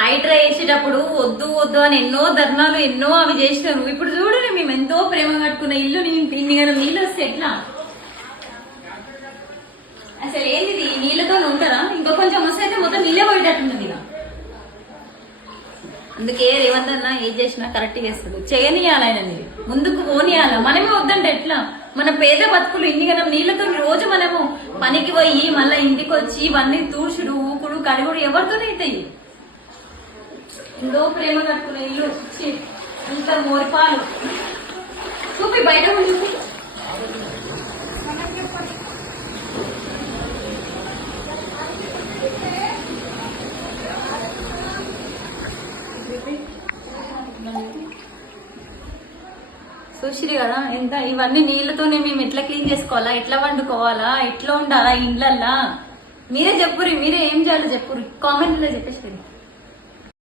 హైడ్రా వేసేటప్పుడు వద్దు వద్దు అని ఎన్నో ధర్నాలు ఎన్నో అవి చేసినారు. ఇప్పుడు చూడండి మేము ఎంతో ప్రేమ కట్టుకున్న ఇల్లు ఇన్ని గనం నీళ్ళు వస్తే ఎట్లా? అసలు ఏంది నీళ్ళతో ఉంటారా? ఇంకా కొంచెం వస్తే అయితే మొత్తం నీళ్ళే పడేటట్టున్నది. ఇక అందుకే రేవంత్ అన్న ఏం చేసినా కరెక్ట్ చేస్తాడు. చేయనియాలి ఆయనని, ముందుకు పోనీయాల. మనమే వద్దంటే ఎట్లా? మన పేద బతుకులు ఇన్ని గనం నీళ్లతో రోజు మనము పనికి పోయి మళ్ళీ ఇంటికి వచ్చి ఇవన్నీ తూర్చుడు ఊకుడు కడుగుడు ఎవరితోనే అవుతాయి. ఎంతో ప్రేమ కట్టుకున్న ఇల్లు ఇంత మోరిపాలు చూపి బయట చూపి. చూసిరి కదా ఎంత ఇవన్నీ నీళ్ళతోనే మేము ఎట్లా క్లీన్ చేసుకోవాలా, ఎట్లా వండుకోవాలా, ఎట్లా ఉండాలా ఇండ్లల్లా? మీరే చెప్పురి, మీరే ఏం చేయాలో చెప్పురి, కామెంట్లో చెప్పేసి.